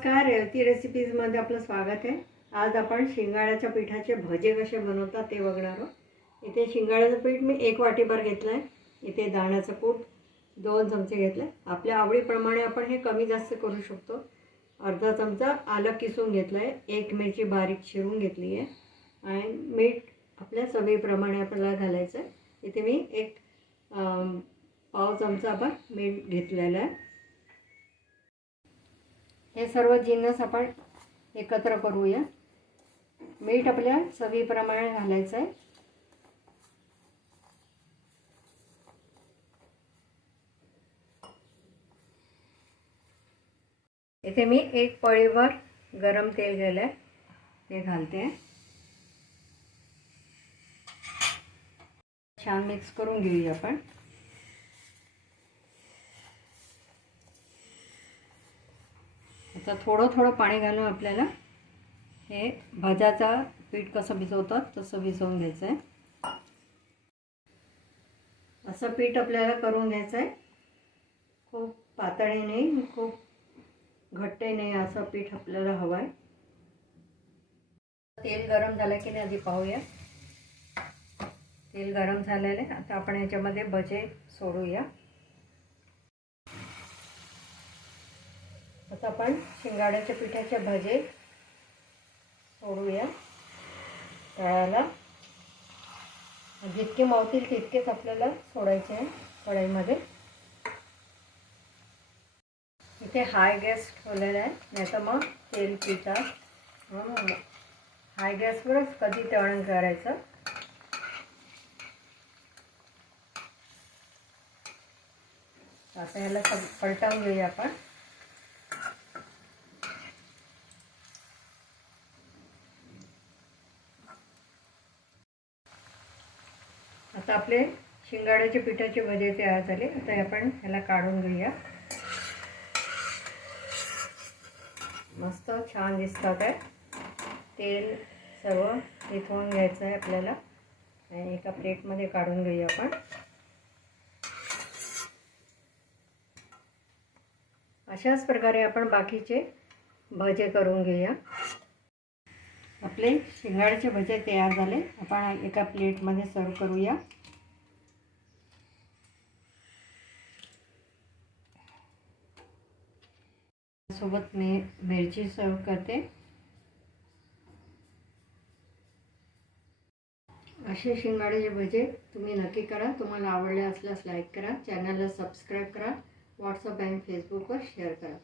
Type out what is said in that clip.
नमस्कार, रेवती रेसिपीजमध्ये आपलं स्वागत आहे। आज आपण शिंगाड्याच्या पिठाचे भजे कसे बनवतात ते बघणार आहोत। इथे शिंगाड्याचं पीठ मी 1 वाटीभर घेतलं आहे। इथे दाण्याचं कूट 2 चमचे घेतले। आपल्या आवडीप्रमाणे आपण हे कमी जास्त करू शकतो। अर्धा चमचा आलं किसून घेतलं आहे, 1 मिरची बारीक चिरून घेतली आहे आणि मीठ आपल्या चवीप्रमाणे आपल्याला घालायचं आहे। इथे मी एक पाव चमचा आपण मीठ घेतलेलं आहे। हे सर्व जिन्नस आपण एकत्र करूया। मीठ आपल्या चवीप्रमाणे घालायचं आहे। इथे मी 1 पळीभर गरम तेल घेतलं आहे, ते घालते। छान मिक्स करून घेऊया आपण। आता थोडं थोडं पाणी घालून आपल्याला हे भज्याचा पीठ कसं भिजवतात तसं भिजवून घ्यायचं आहे। असं पीठ आपल्याला करून घ्यायचं आहे। खूप पातळही नाही, खूप घट्टही नाही, असं पीठ आपल्याला हवं आहे। तेल गरम झालं की नाही आधी पाहूया। तेल गरम झालेलं आहे। आता आपण याच्यामध्ये भजे सोडूया। आता आपण शिंगाड्याच्या पिठाचे भजे सोडूया तळाला। जितके मावतील तितकेच आपल्याला सोडायचे आहे कढईमध्ये। इथे हाय गॅस ठेवलेला आहे, नाहीतर मग तेल पितात। हाय गॅसवरच कधी तळण करायचं। आता ह्याला पलटवून घेऊया आपण। आता आपले शिंगाड्याच्या पिठाचे भजे तयार झाले। आता आपण ह्याला काढून घेऊया। मस्त छान दिसतात आहे। तेल सर्व निथळून घ्यायचं आहे आपल्याला आणि एका प्लेटमध्ये काढून घेऊया आपण। अशाच प्रकारे आपण बाकीचे भजे करून घेऊया। आपले शिंगाड्याचे भजे तयार झाले। आपण एका प्लेटमध्ये सर्व करूया। सोबत मी मिरची सर्व करते। असे शिंगाड्याचे भजे तुम्ही नक्की करा। तुम्हाला आवडले असल्यास लाईक करा, चॅनलला सबस्क्राईब करा, व्हॉट्सअप आणि फेसबुकवर शेअर करा।